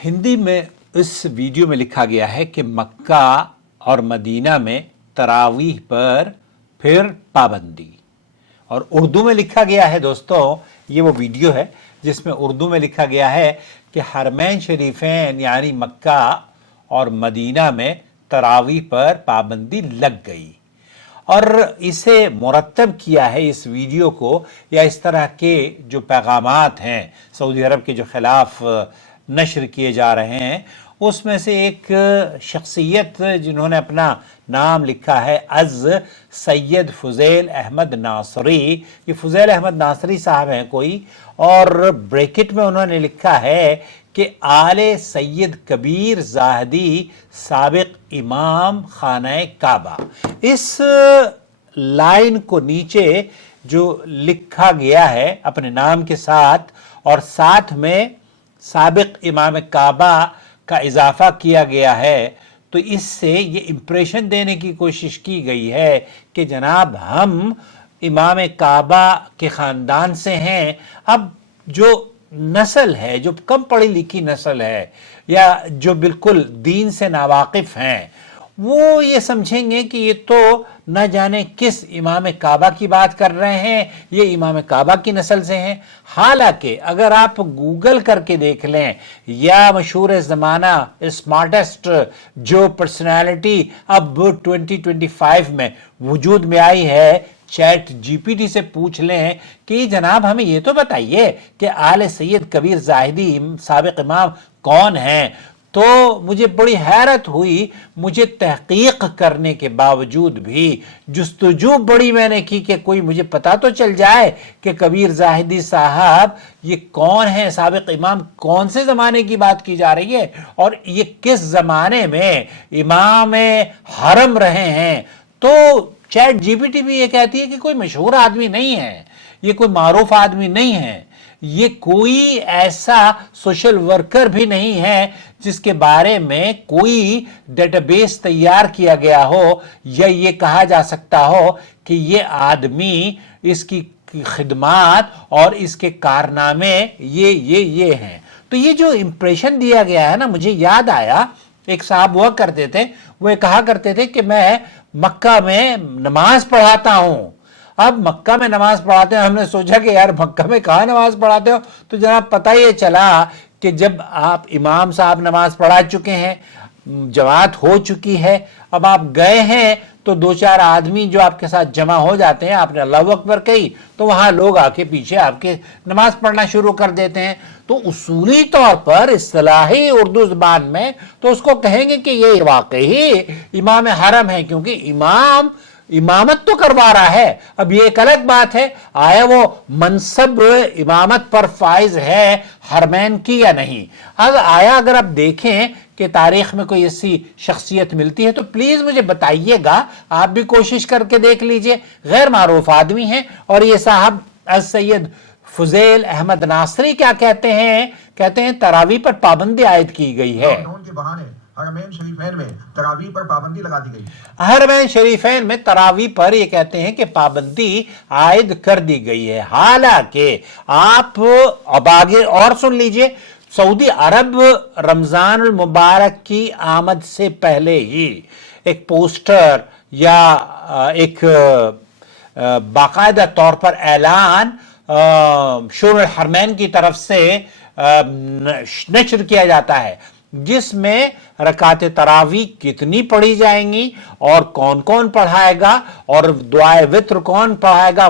हिंदी में इस वीडियो में लिखा गया है कि मक्का और मदीना में तरावीह पर फिर पाबंदी। और उर्दू में लिखा गया है दोस्तों, ये वो वीडियो है जिसमें उर्दू में लिखा गया है कि हरमैन शरीफैन यानी मक्का और मदीना में तरावीह पर पाबंदी लग गई। और इसे मुरतब किया है इस वीडियो को या इस तरह के जो पैगामात हैं सऊदी अरब के जो खिलाफ नशर किए जा रहे हैं, उसमें से एक शख्सियत जिन्होंने अपना नाम लिखा है अज़ सैयद फुज़ैल अहमद नासरी, ये फुज़ैल अहमद नासरी साहब हैं कोई, और ब्रैकेट में उन्होंने लिखा है कि आले सैयद कबीर ज़ाहदी साबिक इमाम खाना काबा। इस लाइन को नीचे जो लिखा गया है अपने नाम के साथ और साथ में साबिक इमाम काबा का इजाफा किया गया है, तो इससे ये इम्प्रेशन देने की कोशिश की गई है कि जनाब हम इमाम काबा के ख़ानदान से हैं। अब जो नस्ल है, जो कम पढ़ी लिखी नस्ल है या जो बिल्कुल दीन से नावाकिफ़ हैं, वो ये समझेंगे कि ये तो न जाने किस इमाम काबा की बात कर रहे हैं, ये इमाम काबा की नस्ल से हैं। हालांकि अगर आप गूगल करके देख लें या मशहूर ज़माना स्मार्टेस्ट जो पर्सनालिटी अब 2025 में वजूद में आई है, चैट जीपीटी से पूछ लें कि जनाब हमें ये तो बताइए कि आले सैयद कबीर ज़ाहिदी साबिक इमाम कौन हैं, तो मुझे बड़ी हैरत हुई। मुझे तहकीक करने के बावजूद भी जुस्तजू बड़ी मैंने की कि कोई मुझे पता तो चल जाए कि कबीर ज़ाहिदी साहब ये कौन है, साबिक इमाम कौन से ज़माने की बात की जा रही है और ये किस ज़माने में इमाम हरम रहे हैं। तो चैट जीपीटी भी ये कहती है कि कोई मशहूर आदमी नहीं है, ये कोई मारूफ आदमी नहीं है, ये कोई ऐसा सोशल वर्कर भी नहीं है जिसके बारे में कोई डेटाबेस तैयार किया गया हो या ये कहा जा सकता हो कि ये आदमी इसकी खिदमात और इसके कारनामे ये हैं। तो ये जो इम्प्रेशन दिया गया है ना, मुझे याद आया एक साहब हुआ करते थे, वो कहा करते थे कि मैं मक्का में नमाज पढ़ाता हूं। अब मक्का में नमाज पढ़ाते हैं, हमने सोचा कि यार मक्का में कहाँ नमाज पढ़ाते हो, तो जनाब पता ये चला कि जब आप इमाम साहब नमाज पढ़ा चुके हैं, जमात हो चुकी है, अब आप गए हैं तो दो चार आदमी जो आपके साथ जमा हो जाते हैं, आपने अल्लाहु अकबर कही तो वहां लोग आके पीछे आपके नमाज पढ़ना शुरू कर देते हैं। तो उसूली तौर पर इस्तिलाही उर्दू ज़बान में तो उसको कहेंगे कि ये वाकई इमाम हरम है, क्योंकि इमाम इमामत तो करवा रहा है। अब ये एक अलग बात है आया वो मनसब इमामत पर फाइज है हरमैन की या नहीं। अब आया अगर आप देखें कि तारीख में कोई ऐसी शख्सियत मिलती है तो प्लीज मुझे बताइएगा, आप भी कोशिश करके देख लीजिए। गैर मारूफ आदमी हैं और ये साहब अज़ सैयद फुज़ैल अहमद नासरी क्या कहते हैं, कहते हैं तरावी पर पाबंदी आयद की गई है। हरमैन शरीफैन में तरावी पर पाबंदी लगा दी गई। हरमैन शरीफैन में तरावी पर ये कहते हैं कि पाबंदी आयद कर दी गई है। हालांकि आप अब आगे और सुन लीजिए, सऊदी अरब रमजान मुबारक की आमद से पहले ही एक पोस्टर या एक बाकायदा तौर पर ऐलान शोर हरमैन की तरफ से नशर किया जाता है, जिसमें रकात तरावी कितनी पढ़ी जाएंगी और कौन कौन पढ़ाएगा और दुआए वित्र कौन पढ़ाएगा,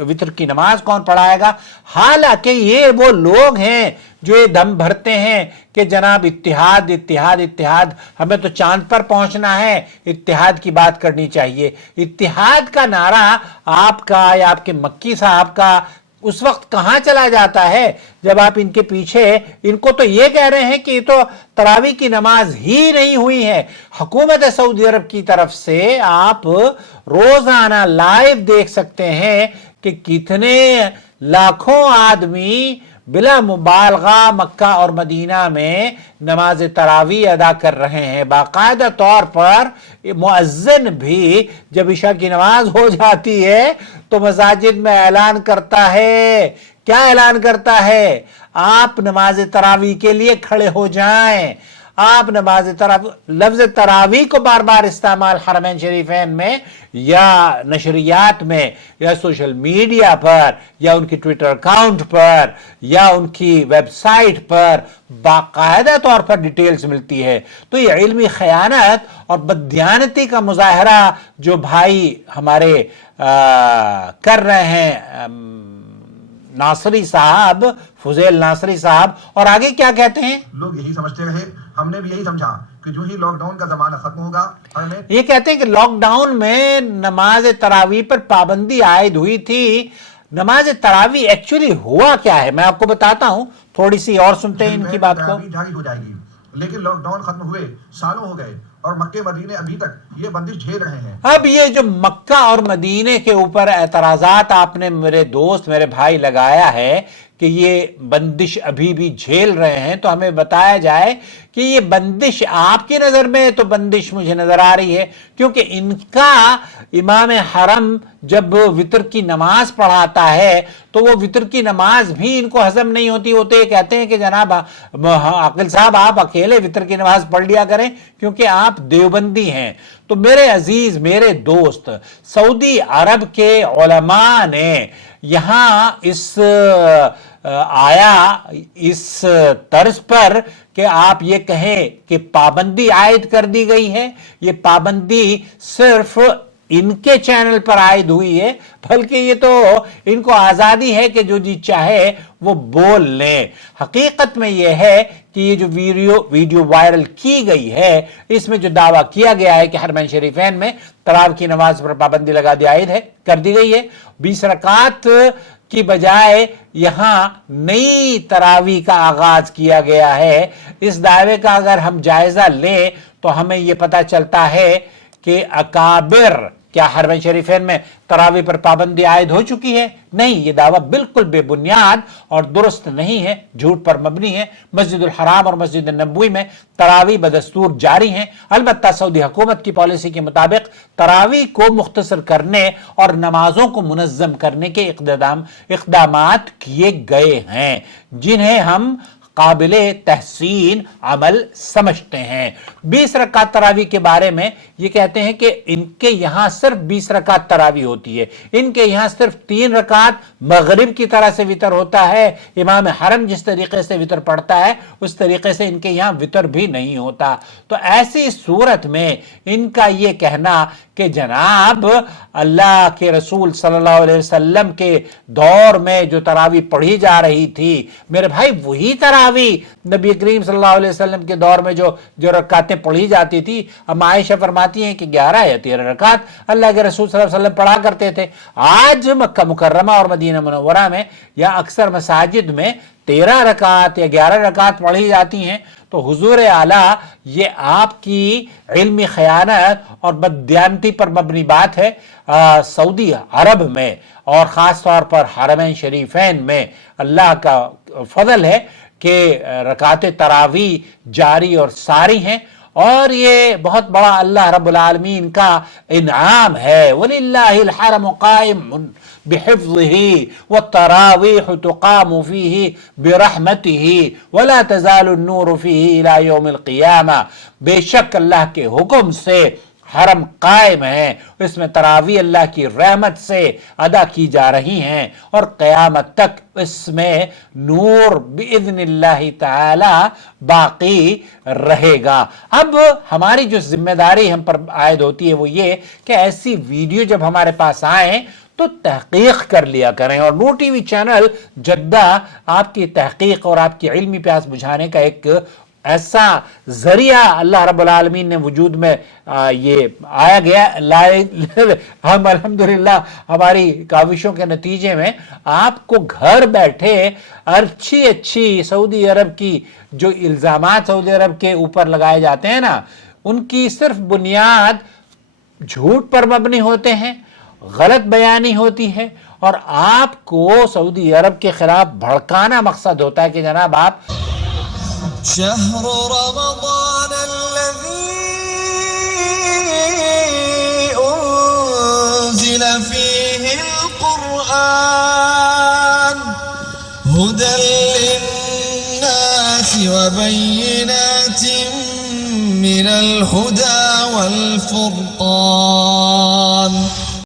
वित्र की नमाज कौन पढ़ाएगा। हालांकि ये वो लोग हैं जो ये दम भरते हैं कि जनाब इत्तिहाद इत्तिहाद इत्तिहाद, हमें तो चांद पर पहुंचना है, इत्तिहाद की बात करनी चाहिए। इत्तिहाद का नारा आपका या आपके मक्की साहब का उस वक्त कहां चला जाता है जब आप इनके पीछे, इनको तो ये कह रहे हैं कि ये तो तरावी की नमाज ही नहीं हुई है। हुकूमत सऊदी अरब की तरफ से आप रोजाना लाइव देख सकते हैं कि कितने लाखों आदमी बिला मुबालगा मक्का और मदीना में नमाज तरावी अदा कर रहे हैं। बाकायदा तौर पर मुअज्जिन भी जब इशा की नमाज हो जाती है तो मसाजिद में ऐलान करता है, क्या ऐलान करता है, आप नमाज तरावी के लिए खड़े हो जाएं। आप नमाज तरावी, लफ्ज तरावी को बार बार इस्तेमाल हरमैन शरीफैन में या नशरियात में या सोशल मीडिया पर या उनकी ट्विटर अकाउंट पर या उनकी वेबसाइट पर बाकायदा तौर पर डिटेल्स मिलती है। तो ये इल्मी खयानत और बददियानती का मुजाहरा जो भाई हमारे कर रहे हैं, नासरी साहब, फुजैल नासरी साहब, और आगे क्या कहते हैं, लोग यही समझते रहे, हमने भी यही समझा कि जो ही लॉकडाउन का जमाना खत्म होगा, हमें ये कहते हैं कि लॉकडाउन में नमाज तरावी पर पाबंदी आयद हुई थी। नमाज तरावी एक्चुअली हुआ क्या है मैं आपको बताता हूं, थोड़ी सी और सुनते हैं इनकी बात को। तरावी जारी हो जाएगी, लेकिन लॉकडाउन खत्म हुए सालों हो गए और मक्के मदीने अभी तक ये बंदिश झेल रहे हैं। अब ये जो मक्का और मदीने के ऊपर एतराजात आपने मेरे दोस्त मेरे भाई लगाया है कि ये बंदिश अभी भी झेल रहे हैं, तो हमें बताया जाए कि ये बंदिश आपकी नजर में तो बंदिश मुझे नजर आ रही है, क्योंकि इनका इमाम हरम जब वितर की नमाज पढ़ाता है तो वो वितर की नमाज भी इनको हजम नहीं होती। होते कहते हैं कि जनाब अकील साहब आप अकेले वितर की नमाज पढ़ लिया करें क्योंकि आप देवबंदी हैं। तो मेरे अजीज मेरे दोस्त, सऊदी अरब के उलमा ने यहां इस आया इस तर्ज पर कि आप ये कहें कि पाबंदी आयद कर दी गई है। ये पाबंदी सिर्फ इनके चैनल पर आयद हुई है, बल्कि ये तो इनको आजादी है कि जो जी चाहे वो बोल लें। हकीकत में यह है कि ये जो वीडियो वायरल की गई है, इसमें जो दावा किया गया है कि हरमैन शरीफैन में तरावी की नमाज पर पाबंदी लगा दी आयद है, कर दी गई है। 20 रकात की बजाय यहां नई तरावी का आगाज किया गया है। इस दावे का अगर हम जायजा लें तो हमें यह पता चलता है कि अकाबिर, क्या हरमैन शरीफैन में तरावी पर पाबंदी आयद हो चुकी है? नहीं, ये दावा बिल्कुल बेबुनियाद और दुरुस्त नहीं है, झूठ पर मबनी है। मस्जिदुल हराम और मस्जिद नबवी में तरावी बदस्तूर जारी हैं। अलबत्ता सऊदी हुकूमत की पॉलिसी के मुताबिक तरावी को मुख्तसर करने और नमाजों को मुनज़्ज़म करने के इक़दामात किए गए हैं, जिन्हें हम काबिले तहसीन अमल समझते हैं। 20 रकात तरावी के बारे में ये कहते हैं कि इनके यहां सिर्फ 20 रकात तरावी होती है। इनके यहां सिर्फ 3 रकात मगरिब की तरह से वितर होता है। इमाम हरम जिस तरीके से वितर पढ़ता है उस तरीके से इनके यहां वितर भी नहीं होता। तो ऐसी सूरत में इनका ये कहना कि जनाब अल्लाह के रसूल सल्लल्लाहु अलैहि वसल्लम के दौर में जो तरावी पढ़ी जा रही थी, मेरे भाई वही तरावी नबी करीम सल्लल्लाहु अलैहि वसल्लम के दौर में जो रकातें पढ़ी जाती थी। हम आयशा फरमाती हैं कि 11 या 13 रकात अल्लाह के रसूल सल्लल्लाहु अलैहि वसल्लम पढ़ा करते थे। आज मक्का मुकर्रमा और मदीना मुनव्वरा में या अक्सर मसाजिद में 13 रकात या 11 रकात पढ़ी जाती हैं। तो हुजूर आला ये आपकी इल्मी खयानत और बददियानती पर मबनी बात है। सऊदी अरब में और ख़ास तौर पर हरमैन शरीफैन में अल्लाह का फजल है कि रकात तरावी जारी और सारी हैं, और ये बहुत बड़ा अल्लाह रब्बुल आलमीन का इनाम है। वलिल्लाहिल हरम काइम बिहिफ्ज़िही व तरावीह तुक़ामु फ़ीही बिरहमतिही वला तज़ालु नूरु फ़ीही इला यौमिल क़ियामा। बेशक अल्लाह के हुक्म से हरम कायम है, इसमें तरावी अल्लाह की रहमत से अदा की जा रही हैं और क़यामत तक इसमें नूर बिइज़्निल्लाहि ताला बाकी रहेगा। अब हमारी जो जिम्मेदारी हम पर आयद होती है वो ये कि ऐसी वीडियो जब हमारे पास आए तो तहकीक कर लिया करें, और नूर टीवी चैनल जद्दा आपकी तहकीक और आपकी इल्मी प्यास बुझाने का एक ऐसा जरिया अल्लाह रब्बुल आलमीन ने वजूद में ये आया गया लाए। हम अल्हम्दुलिल्लाह हमारी काविशों के नतीजे में आपको घर बैठे अच्छी सऊदी अरब की जो इल्ज़ामात सऊदी अरब के ऊपर लगाए जाते हैं ना, उनकी सिर्फ बुनियाद झूठ पर मबनी होते हैं, गलत बयानी होती है, और आपको सऊदी अरब के खिलाफ भड़काना मकसद होता है कि जनाब आप شهر رمضان الذي أنزل فيه القرآن هدى وبينات من الهدى والفرقان